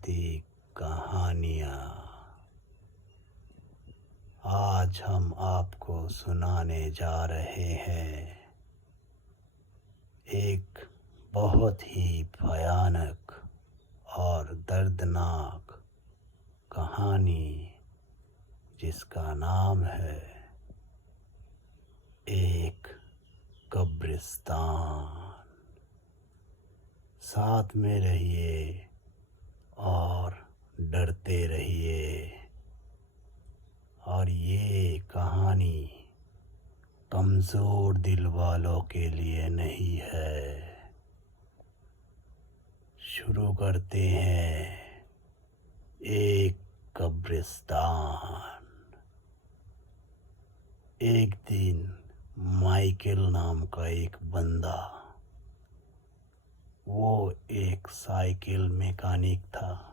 भौतिक कहानियाँ। आज हम आपको सुनाने जा रहे हैं एक बहुत ही भयानक और दर्दनाक कहानी, जिसका नाम है एक कब्रिस्तान। साथ में रहिए और डरते रहिए। और ये कहानी कमज़ोर दिल वालों के लिए नहीं है। शुरू करते हैं। एक कब्रिस्तान। एक दिन माइकल नाम का एक बंदा, वो एक साइकिल मैकेनिक था।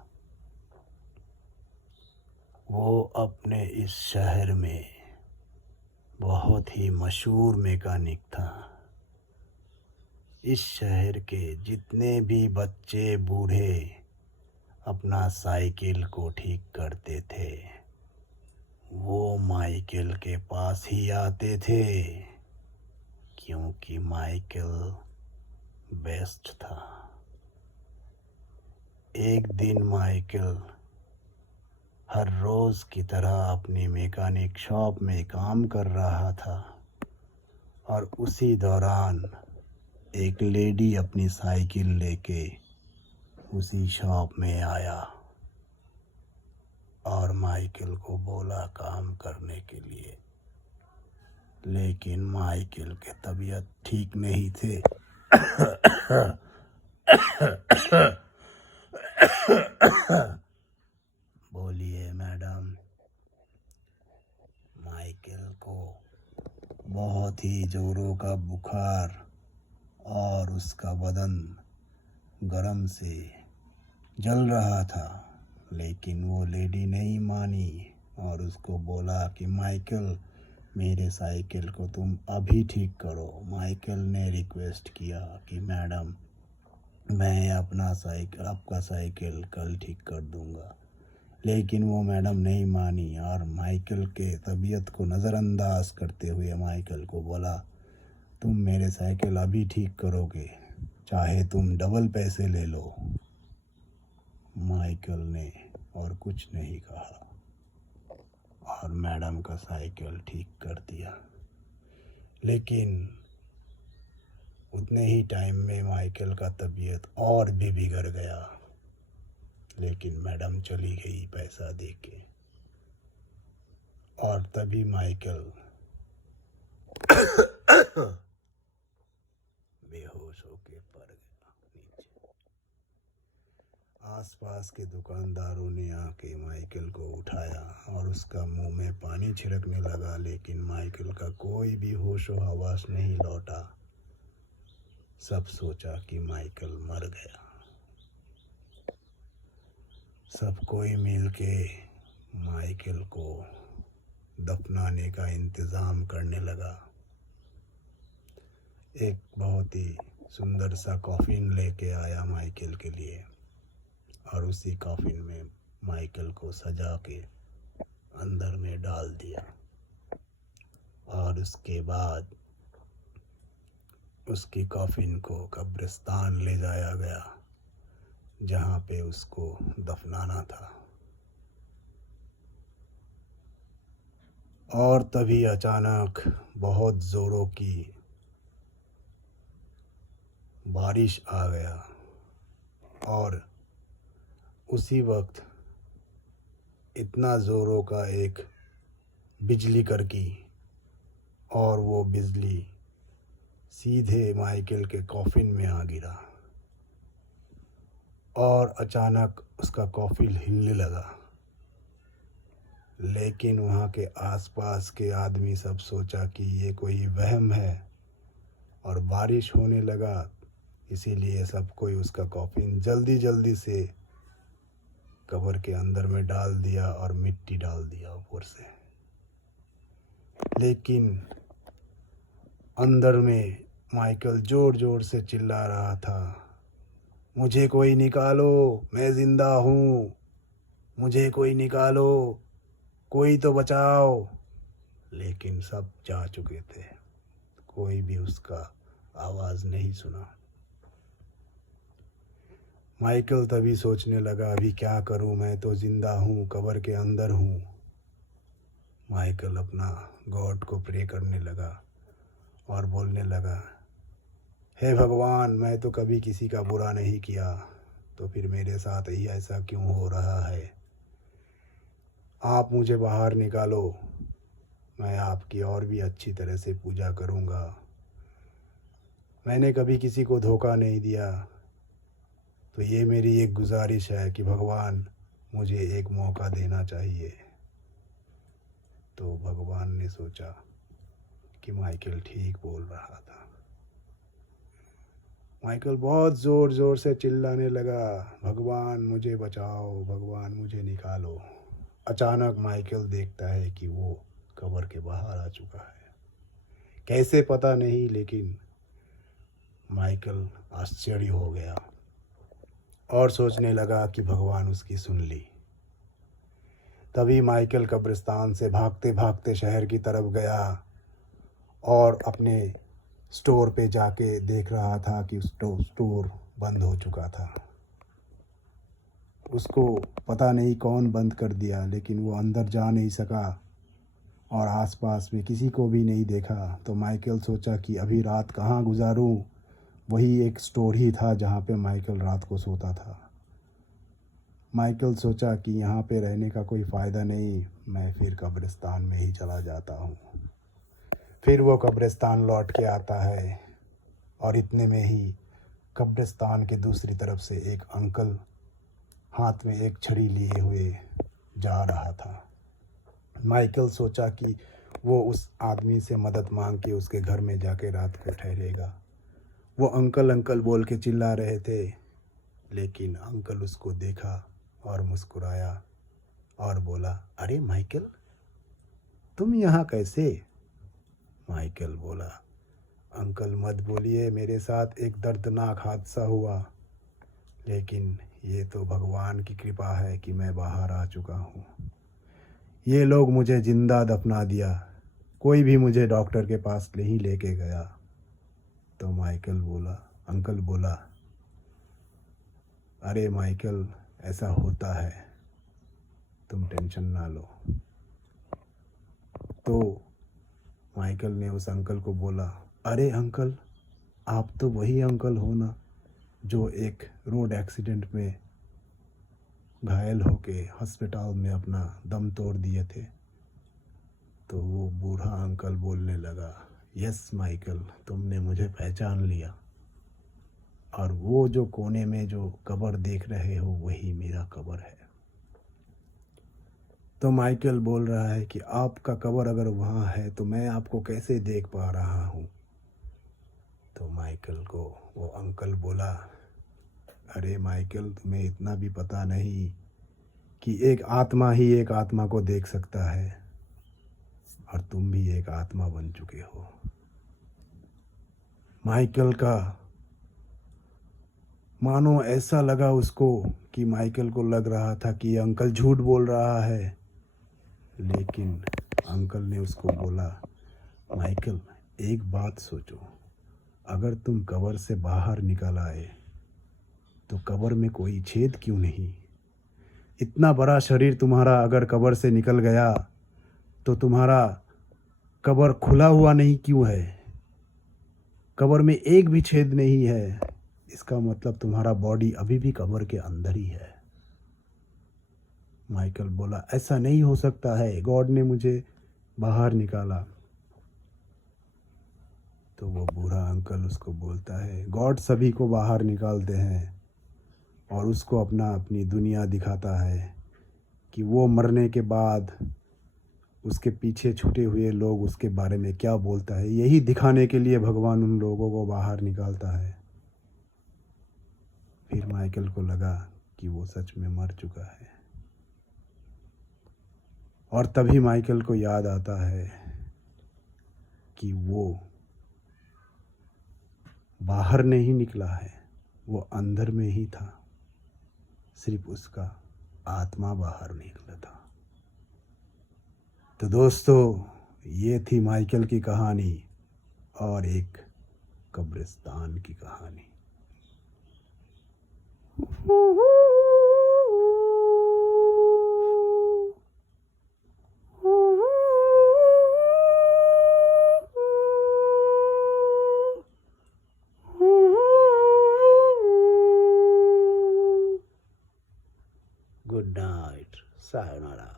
वो अपने इस शहर में बहुत ही मशहूर मैकेनिक था। इस शहर के जितने भी बच्चे बूढ़े अपना साइकिल को ठीक करते थे, वो माइकल के पास ही आते थे, क्योंकि माइकल बेस्ट था। एक दिन माइकल हर रोज़ की तरह अपनी मैकेनिक शॉप में काम कर रहा था, और उसी दौरान एक लेडी अपनी साइकिल लेके उसी शॉप में आया और माइकल को बोला काम करने के लिए। लेकिन माइकल के तबीयत ठीक नहीं थे। बोलिए मैडम। माइकल को बहुत ही जोरों का बुखार और उसका बदन गरम से जल रहा था। लेकिन वो लेडी नहीं मानी और उसको बोला कि माइकल, मेरे साइकिल को तुम अभी ठीक करो। माइकल ने रिक्वेस्ट किया कि मैडम, मैं आपका साइकिल कल ठीक कर दूंगा। लेकिन वो मैडम नहीं मानी और माइकल के तबीयत को नज़रअंदाज करते हुए माइकल को बोला, तुम मेरे साइकिल अभी ठीक करोगे, चाहे तुम डबल पैसे ले लो। माइकल ने और कुछ नहीं कहा और मैडम का साइकिल ठीक कर दिया। लेकिन उतने ही टाइम में माइकल का तबीयत और भी बिगड़ गया। लेकिन मैडम चली गई पैसा देके, और तभी माइकल बेहोश होके पड़ गया नीचे। आसपास के दुकानदारों ने आके माइकल को उठाया और उसका मुंह में पानी छिड़कने लगा, लेकिन माइकल का कोई भी होशो हवास नहीं लौटा। सब सोचा कि माइकल मर गया। सब कोई मिलके माइकल को दफनाने का इंतज़ाम करने लगा। एक बहुत ही सुंदर सा कॉफिन लेके आया माइकल के लिए, और उसी कॉफिन में माइकल को सजा के अंदर में डाल दिया। और उसके बाद उसकी कॉफिन को कब्रिस्तान ले जाया गया, जहाँ पे उसको दफनाना था। और तभी अचानक बहुत ज़ोरों की बारिश आ गया, और उसी वक्त इतना ज़ोरों का एक बिजली कड़की, और वो बिजली सीधे माइकल के कॉफिन में आ गिरा, और अचानक उसका कॉफिन हिलने लगा। लेकिन वहाँ के आसपास के आदमी सब सोचा कि ये कोई वहम है, और बारिश होने लगा, इसीलिए सब कोई उसका कॉफिन जल्दी जल्दी से कब्र के अंदर में डाल दिया और मिट्टी डाल दिया ऊपर से। लेकिन अंदर में माइकल ज़ोर ज़ोर से चिल्ला रहा था, मुझे कोई निकालो, मैं ज़िंदा हूँ, मुझे कोई निकालो, कोई तो बचाओ। लेकिन सब जा चुके थे, कोई भी उसका आवाज़ नहीं सुना। माइकल तभी सोचने लगा, अभी क्या करूं, मैं तो ज़िंदा हूँ, कब्र के अंदर हूँ। माइकल अपना गॉड को प्रे करने लगा और बोलने लगा, हे भगवान, मैं तो कभी किसी का बुरा नहीं किया, तो फिर मेरे साथ ही ऐसा क्यों हो रहा है। आप मुझे बाहर निकालो, मैं आपकी और भी अच्छी तरह से पूजा करूँगा। मैंने कभी किसी को धोखा नहीं दिया, तो ये मेरी एक गुजारिश है कि भगवान मुझे एक मौका देना चाहिए। तो भगवान ने सोचा कि माइकल ठीक बोल रहा था। माइकल बहुत ज़ोर ज़ोर से चिल्लाने लगा, भगवान मुझे बचाओ, भगवान मुझे निकालो। अचानक माइकल देखता है कि वो कब्र के बाहर आ चुका है। कैसे पता नहीं, लेकिन माइकल आश्चर्य हो गया और सोचने लगा कि भगवान उसकी सुन ली। तभी माइकल कब्रिस्तान से भागते भागते शहर की तरफ गया और अपने स्टोर पे जाके देख रहा था कि स्टोर बंद हो चुका था। उसको पता नहीं कौन बंद कर दिया, लेकिन वो अंदर जा नहीं सका और आसपास में किसी को भी नहीं देखा। तो माइकल सोचा कि अभी रात कहाँ गुजारूं। वही एक स्टोर ही था जहाँ पे माइकल रात को सोता था। माइकल सोचा कि यहाँ पे रहने का कोई फ़ायदा नहीं, मैं फिर कब्रिस्तान में ही चला जाता हूँ। फिर वो कब्रिस्तान लौट के आता है और इतने में ही कब्रिस्तान के दूसरी तरफ से एक अंकल हाथ में एक छड़ी लिए हुए जा रहा था। माइकल सोचा कि वो उस आदमी से मदद मांग के उसके घर में जाके रात को ठहरेगा। वो अंकल अंकल बोल के चिल्ला रहे थे, लेकिन अंकल उसको देखा और मुस्कुराया और बोला, अरे माइकल, तुम यहाँ कैसे। माइकल बोला, अंकल मत बोलिए, मेरे साथ एक दर्दनाक हादसा हुआ, लेकिन ये तो भगवान की कृपा है कि मैं बाहर आ चुका हूँ। ये लोग मुझे जिंदा दफना दिया, कोई भी मुझे डॉक्टर के पास नहीं लेके गया। तो अंकल बोला, अरे माइकल, ऐसा होता है, तुम टेंशन ना लो। तो माइकल ने उस अंकल को बोला, अरे अंकल, आप तो वही अंकल हो ना जो एक रोड एक्सीडेंट में घायल होके हॉस्पिटल में अपना दम तोड़ दिए थे। तो वो बूढ़ा अंकल बोलने लगा, यस माइकल, तुमने मुझे पहचान लिया, और वो जो कोने में जो कब्र देख रहे हो वही मेरा कब्र है। तो माइकल बोल रहा है कि आपका कब्र अगर वहाँ है तो मैं आपको कैसे देख पा रहा हूँ। तो माइकल को वो अंकल बोला, अरे माइकल, तुम्हें इतना भी पता नहीं कि एक आत्मा ही एक आत्मा को देख सकता है, और तुम भी एक आत्मा बन चुके हो। माइकल का मानो ऐसा लगा उसको कि माइकल को लग रहा था कि अंकल झूठ बोल रहा है, लेकिन अंकल ने उसको बोला, माइकल, एक बात सोचो, अगर तुम कब्र से बाहर निकल आए तो कब्र में कोई छेद क्यों नहीं। इतना बड़ा शरीर तुम्हारा अगर कब्र से निकल गया तो तुम्हारा कब्र खुला हुआ नहीं क्यों है। कब्र में एक भी छेद नहीं है, इसका मतलब तुम्हारा बॉडी अभी भी कब्र के अंदर ही है। माइकल बोला, ऐसा नहीं हो सकता है, गॉड ने मुझे बाहर निकाला। तो वो बूढ़ा अंकल उसको बोलता है, गॉड सभी को बाहर निकालते हैं और उसको अपनी दुनिया दिखाता है कि वो मरने के बाद उसके पीछे छूटे हुए लोग उसके बारे में क्या बोलता है। यही दिखाने के लिए भगवान उन लोगों को बाहर निकालता है। फिर माइकल को लगा कि वो सच में मर चुका है, और तभी माइकल को याद आता है कि वो बाहर नहीं निकला है, वो अंदर में ही था, सिर्फ उसका आत्मा बाहर निकला था। तो दोस्तों, ये थी माइकल की कहानी और एक कब्रिस्तान की कहानी। Good night. Sayonara.